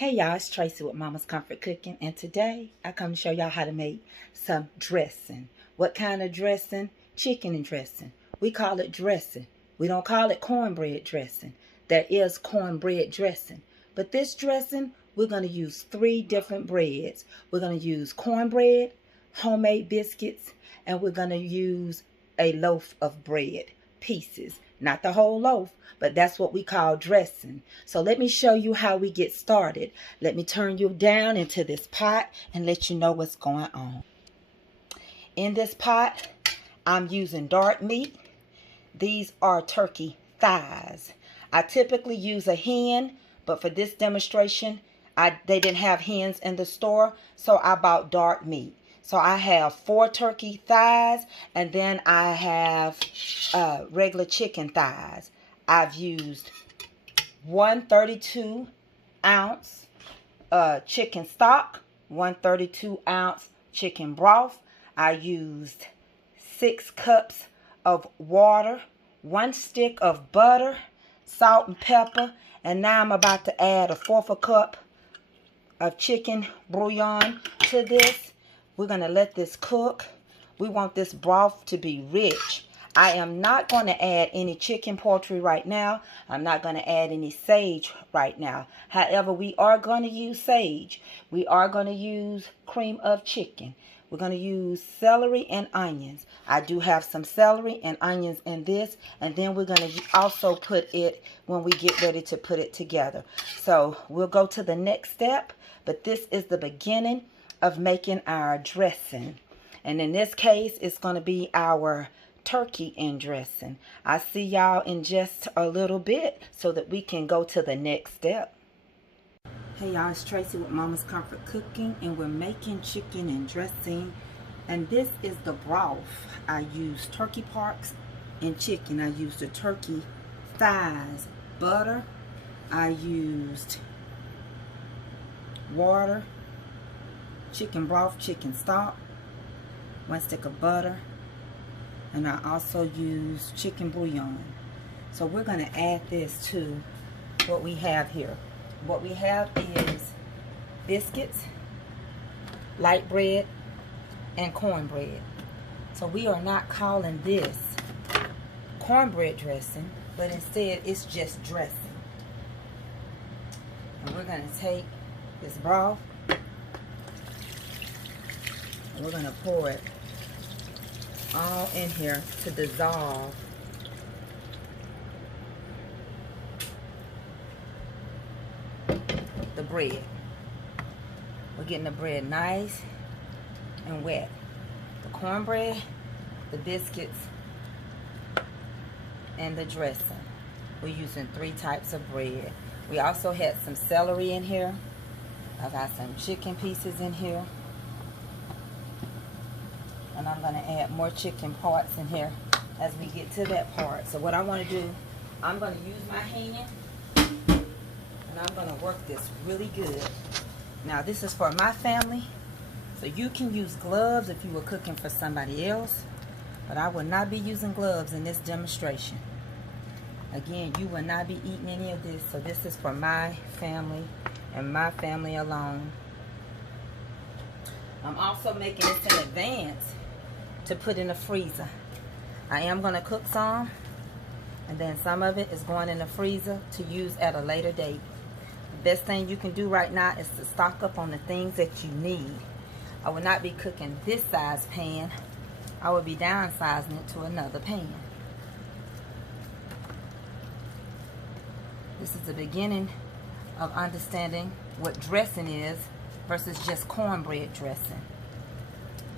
Hey y'all, it's Tracy with Mama's Comfort Cooking, and today I come to show y'all how to make some dressing. What kind of dressing? Chicken dressing. We call it dressing. We don't call it cornbread dressing. There is cornbread dressing. But this dressing, we're going to use 3 different breads. We're going to use cornbread, homemade biscuits, and we're going to use a loaf of bread pieces. Not the whole loaf, but that's what we call dressing. So let me show you how we get started. Let me turn you down into this pot and let you know what's going on. In this pot, I'm using dark meat. These are turkey thighs. I typically use a hen, but for this demonstration, they didn't have hens in the store, so I bought dark meat. So I have 4 turkey thighs, and then I have regular chicken thighs. I've used 1 32-ounce chicken stock, 1 32-ounce chicken broth. I used 6 cups of water, 1 stick of butter, salt and pepper, and now I'm about to add 1/4 cup of chicken bouillon to this. We're going to let this cook. We want this broth to be rich. I am not going to add any chicken poultry right now. I'm not going to add any sage right now. However, we are going to use sage. We are going to use cream of chicken. We're going to use celery and onions. I do have some celery and onions in this. And then we're going to also put it when we get ready to put it together. So we'll go to the next step. But this is the beginning of making our dressing. And in this case, it's going to be our turkey and dressing. I see y'all in just a little bit so that we can go to the next step. Hey y'all, it's Tracy with Mama's Comfort Cooking, and we're making chicken and dressing. And this is the broth. I used turkey parts and chicken. I used the turkey thighs, butter. I used water, chicken broth, chicken stock, 1 stick of butter, and I also use chicken bouillon. So we're going to add this to what we have here. What we have is biscuits, light bread, and cornbread. So we are not calling this cornbread dressing, but instead it's just dressing. And we're going to take this broth, and we're going to pour it all in here to dissolve the bread. We're getting the bread nice and wet. The cornbread, the biscuits, and the dressing. We're using 3 types of bread. We also had some celery in here. I got some chicken pieces in here. And I'm going to add more chicken parts in here as we get to that part. So what I want to do, I'm going to use my hand and I'm going to work this really good. Now this is for my family, so you can use gloves if you were cooking for somebody else, but I will not be using gloves in this demonstration. Again, you will not be eating any of this, so this is for my family and my family alone. I'm also making this in advance to put in the freezer. I am going to cook some, and then some of it is going in the freezer to use at a later date. The best thing you can do right now is to stock up on the things that you need. I will not be cooking this size pan. I will be downsizing it to another pan. This is the beginning of understanding what dressing is versus just cornbread dressing.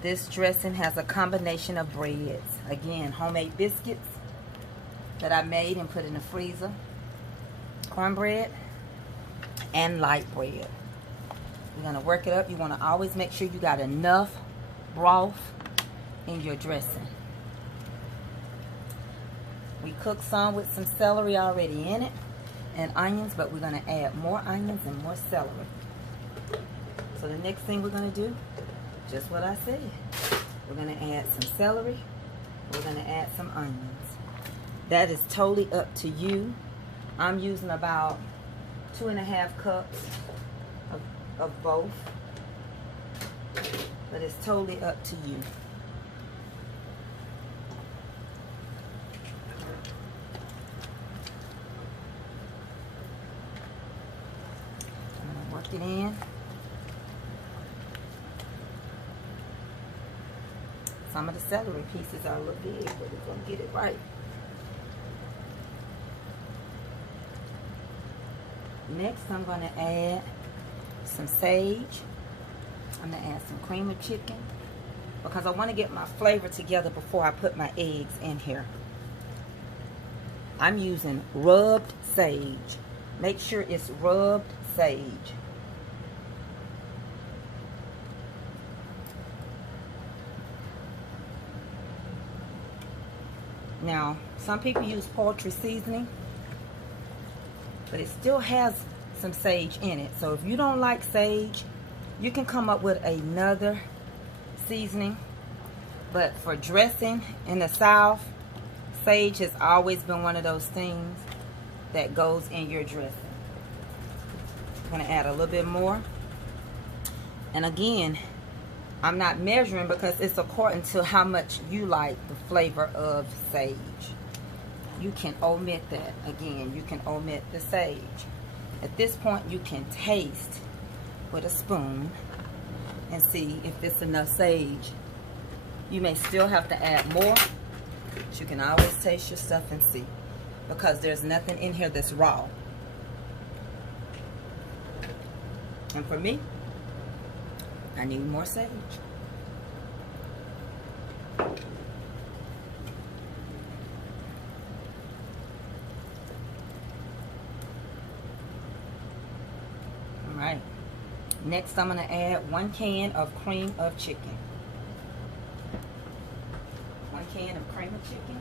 This dressing has a combination of breads. Again, homemade biscuits that I made and put in the freezer, cornbread, and light bread. You're going to work it up. You want to always make sure you got enough broth in your dressing. We cooked some with some celery already in it and onions, but we're going to add more onions and more celery. So the next thing we're going to do, just what I said. We're going to add some celery. We're going to add some onions. That is totally up to you. I'm using about 2.5 cups of both, but it's totally up to you. I'm going to work it in. Some of the celery pieces are a little big, but we're going to get it right. Next, I'm going to add some sage. I'm going to add some cream of chicken because I want to get my flavor together before I put my eggs in here. I'm using rubbed sage. Make sure it's rubbed sage. Now, some people use poultry seasoning, but it still has some sage in it. So if you don't like sage, you can come up with another seasoning. But for dressing in the South, sage has always been one of those things that goes in your dressing. I'm going to add a little bit more. And again, I'm not measuring because it's according to how much you like the flavor of sage. You can omit that. Again, you can omit the sage. At this point, you can taste with a spoon and see if it's enough sage. You may still have to add more, but you can always taste your stuff and see, because there's nothing in here that's raw. And for me, I need more sage. Alright. Next, I'm going to add 1 can of cream of chicken. 1 can of cream of chicken.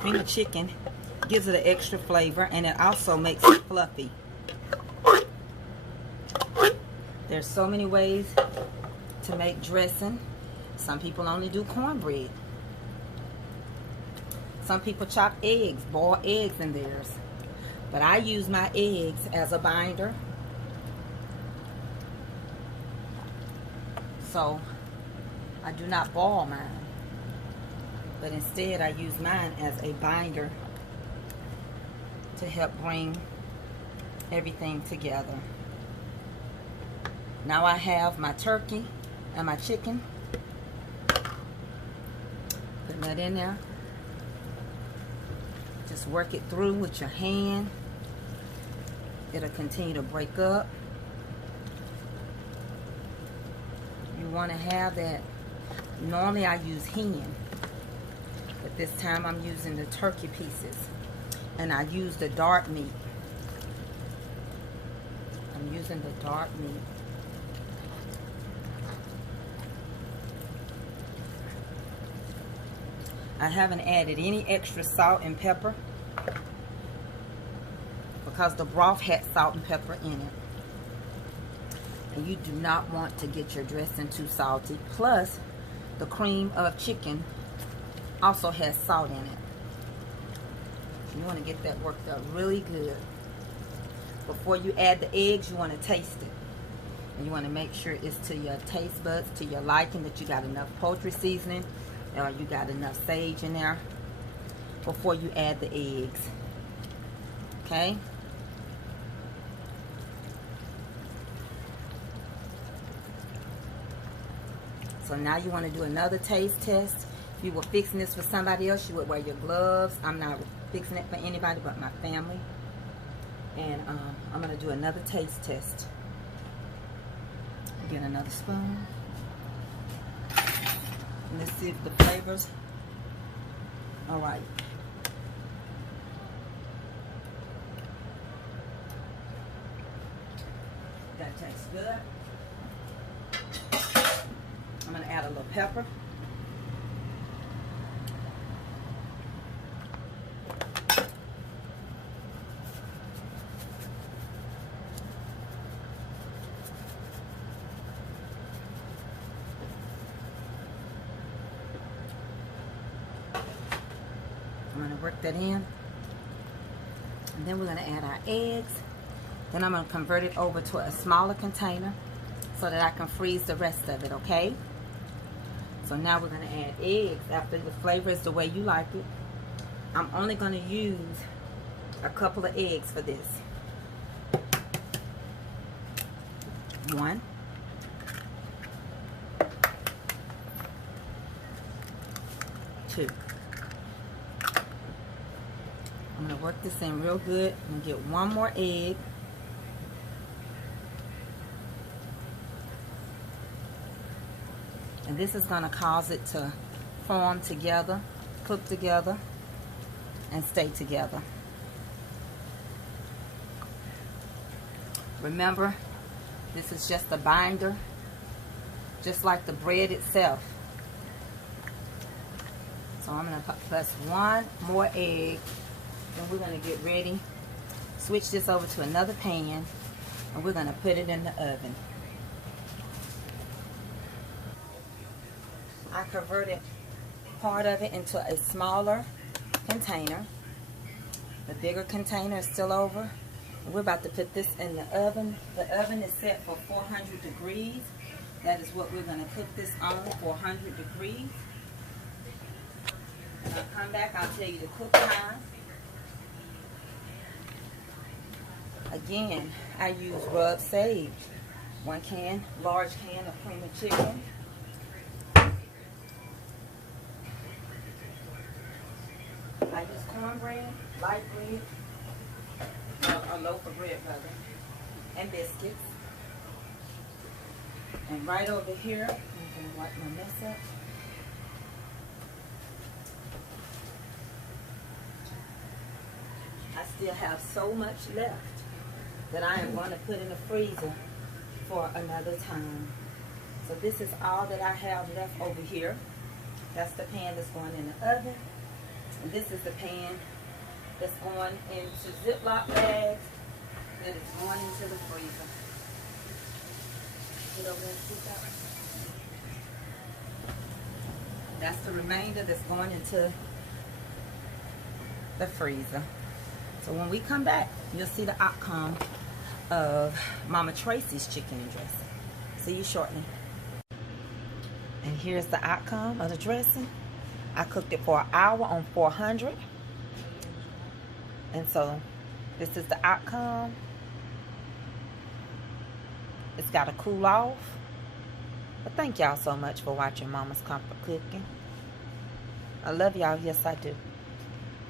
Cream of chicken gives it an extra flavor, and it also makes it fluffy. There's so many ways to make dressing. Some people only do cornbread. Some people chop eggs, boil eggs in theirs. But I use my eggs as a binder. So I do not boil mine, but instead I use mine as a binder to help bring everything together. Now I have my turkey and my chicken. Put that in there. Just work it through with your hand. It'll continue to break up. You want to have that. Normally I use hen, but this time I'm using the turkey pieces, and I use the dark meat. I'm using the dark meat. I haven't added any extra salt and pepper because the broth had salt and pepper in it. And you do not want to get your dressing too salty. Plus, the cream of chicken also has salt in it. So you want to get that worked up really good. Before you add the eggs, you want to taste it. And you want to make sure it's to your taste buds, to your liking, that you got enough poultry seasoning, or you got enough sage in there before you add the eggs. Okay? So now you want to do another taste test. If you were fixing this for somebody else, you would wear your gloves. I'm not fixing it for anybody but my family. And I'm going to do another taste test. Get another spoon. And let's see if the flavors. All right. That tastes good. I'm going to add a little pepper. I'm going to work that in. And then we're going to add our eggs. Then I'm going to convert it over to a smaller container so that I can freeze the rest of it, okay? So now we're going to add eggs after the flavor is the way you like it. I'm only going to use a couple of eggs for this. 1. 2. I'm going to work this in real good. I'm going to get one more egg. And this is going to cause it to form together, cook together, and stay together. Remember, this is just a binder, just like the bread itself. So I'm going to plus one more egg. Then we're going to get ready. Switch this over to another pan, and we're going to put it in the oven. I converted part of it into a smaller container. The bigger container is still over. We're about to put this in the oven. The oven is set for 400 degrees. That is what we're going to cook this on, 400 degrees. When I come back, I'll tell you the cook time. Again, I use rub sage. 1 large can of cream of chicken. I use cornbread, light bread, a loaf of bread rather, and biscuits. And right over here, I'm going to wipe my mess up. I still have so much left that I am going to put in the freezer for another time. So this is all that I have left over here. That's the pan that's going in the oven. And this is the pan that's going into Ziploc bags that is going into the freezer. Get over there and sit that. That's the remainder that's going into the freezer. So when we come back, you'll see the outcome of Mama Tracy's chicken and dressing. See you shortly. And here's the outcome of the dressing. I cooked it for an hour on 400. And so this is the outcome. It's got to cool off. But thank y'all so much for watching Mama's Comfort Cooking. I love y'all. Yes, I do.